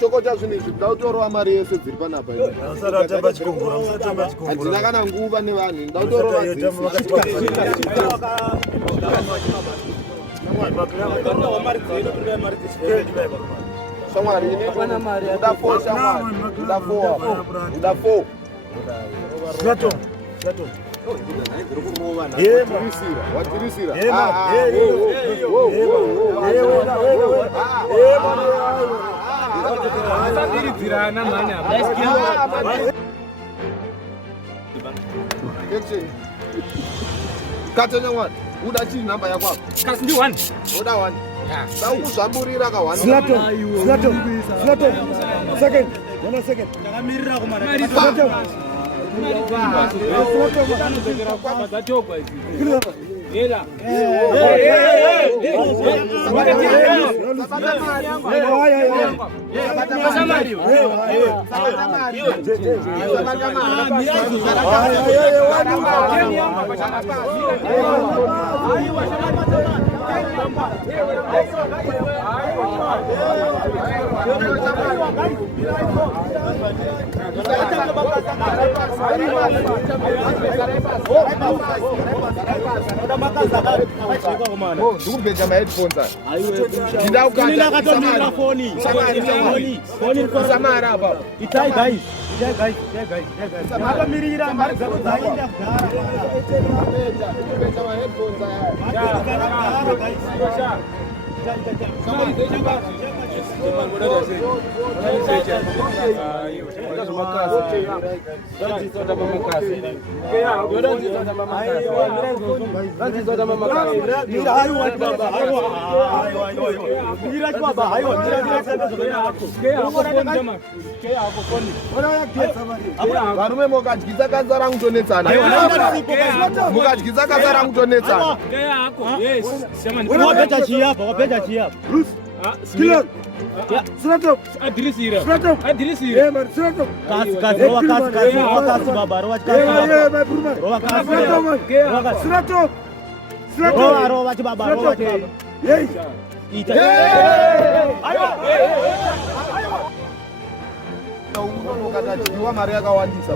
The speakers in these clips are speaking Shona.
chokocha zvinezvi ndautorwa mari yese dziri panapa handina kana nguva nevanhu ndautorwa shamwari watirisira katanyamwana uda chii namba yako apa kasi ndi 1 oda 1 daukuzvamburira ka 1 second 1 second takamirira kumara ndikubheja maheadphones ndindaukatasamara apa varume mukadyisa kanza rangu tonetsana mukadyisa kanza rangu tonetsana wapeta chiyapa Sratop adirisira ukatadyiwa mari yakawandisa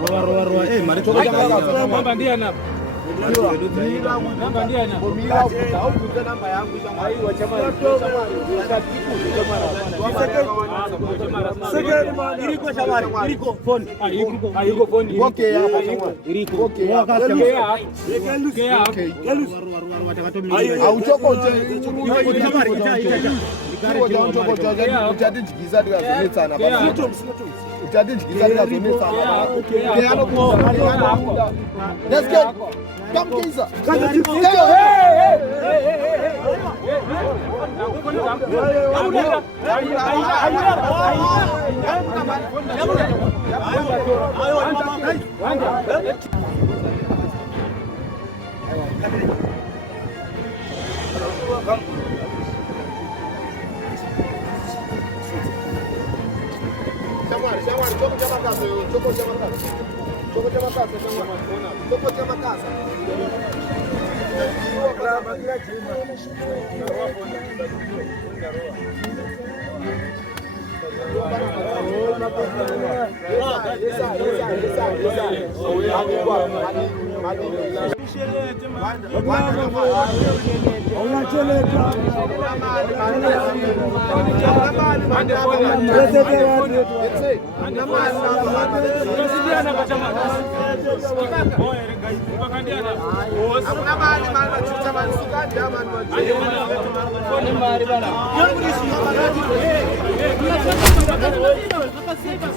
uchatidyisa tikazonetsana uchatidyisa tikazonetsana Kamkiza.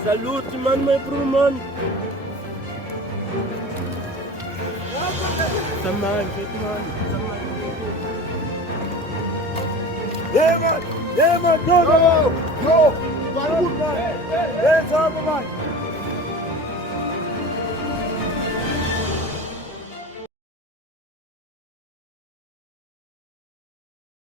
Salute man, my bro man. Saman. Yeah man, go.